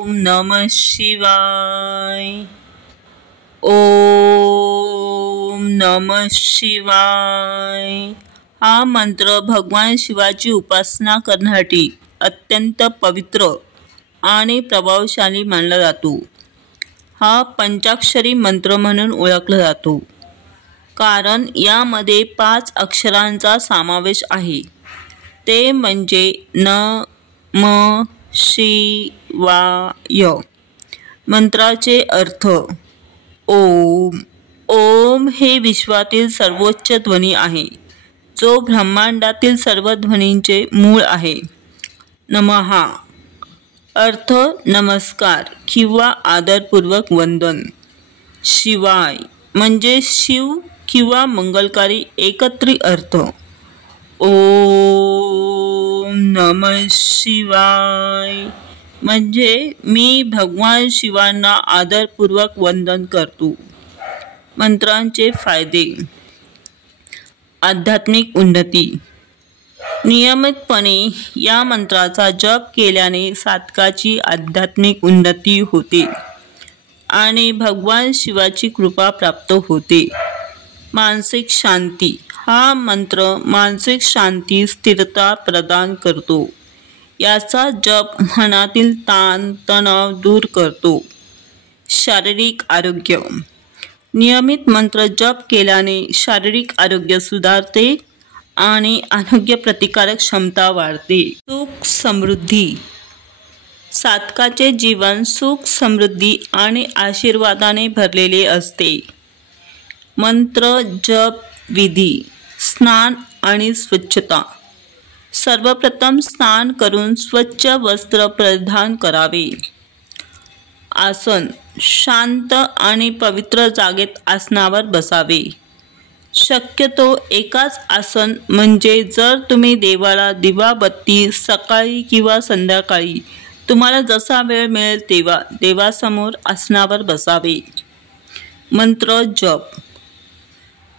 ओम नमः शिवाय। ओम नमः शिवाय। हा मंत्र भगवान शिवाची उपासना करण्यासाठी अत्यंत पवित्र आणि प्रभावशाली मानला जातो। हा पंचाक्षरी मंत्र म्हणून ओळखला जातो, कारण यामध्ये 5 अक्षरांचा समावेश आहे। ते म्हणजे नमः शिवाय। मंत्राचे अर्थ। ओम। ओम हे विश्वातील सर्वोच्च ध्वनी आहे, जो ब्रह्मांडातील सर्व ध्वनींचे मूळ आहे। नमः अर्थ नमस्कार किंवा आदरपूर्वक वंदन। शिवाय म्हणजे शिव किंवा मंगलकारी एकत्रित अर्थ। ओम नमः शिवाय म्हणजे मी भगवान शिवांना आदरपूर्वक वंदन करतो। मंत्रांचे फायदे। आध्यात्मिक उन्नती। नियमितपणे या मंत्राचा जप केल्याने साधकाची आध्यात्मिक उन्नती होते आणि भगवान शिवाची कृपा प्राप्त होते। मानसिक शांती। हा मंत्र मानसिक शांती स्थिरता प्रदान करतो। याचा जप मनातील ताण तणाव दूर करतो। शारीरिक आरोग्य। नियमित मंत्र जप केल्याने शारीरिक आरोग्य सुधारते आणि आरोग्य प्रतिकारक क्षमता वाढते। सुख समृद्धी। साधकाचे जीवन सुख समृद्धी आणि आशीर्वादाने भरलेले असते। मंत्र जप विधी। स्नान आणि स्वच्छता। सर्वप्रथम स्नान करून स्वच्छ वस्त्र परिधान करावे। आसन। शांत आणि पवित्र जागेत आसनावर बसावे। शक्यतो एकाच आसन, म्हणजे जर तुम्ही देवाला दिवाबत्ती सकाळी किंवा संध्याकाळी तुम्हाला जसा वेळ मिळेल तेव्हा देवासमोर आसनावर बसावे। मंत्र जप।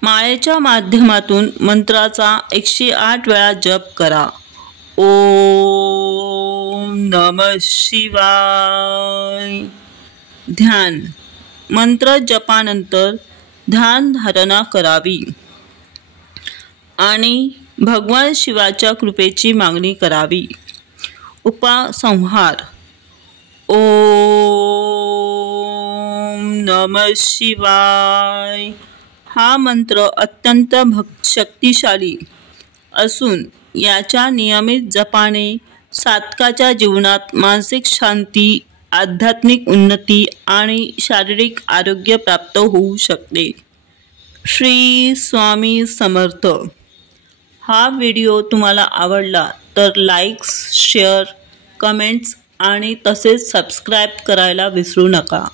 माळेच्या माध्यमातून मंत्राचा 108 वेळा जप करा। ओम नमः शिवाय। ध्यान। मंत्र जपानंतर ध्यान धारणा करावी आणि भगवान शिवाच्या कृपेची मागणी करावी। उपसंहार। ओम नमः शिवाय हा मंत्र अत्यंत शक्तिशाली असून याच्या नियमित जपाने साधकाच्या जीवनात मानसिक शांती, आध्यात्मिक उन्नती आणि शारीरिक आरोग्य प्राप्त होऊ शकते। श्री स्वामी समर्थ। हा व्हिडिओ तुम्हाला आवडला तर लाईक्स, शेअर, कमेंट्स आणि तसेच सबस्क्राईब करायला विसरू नका।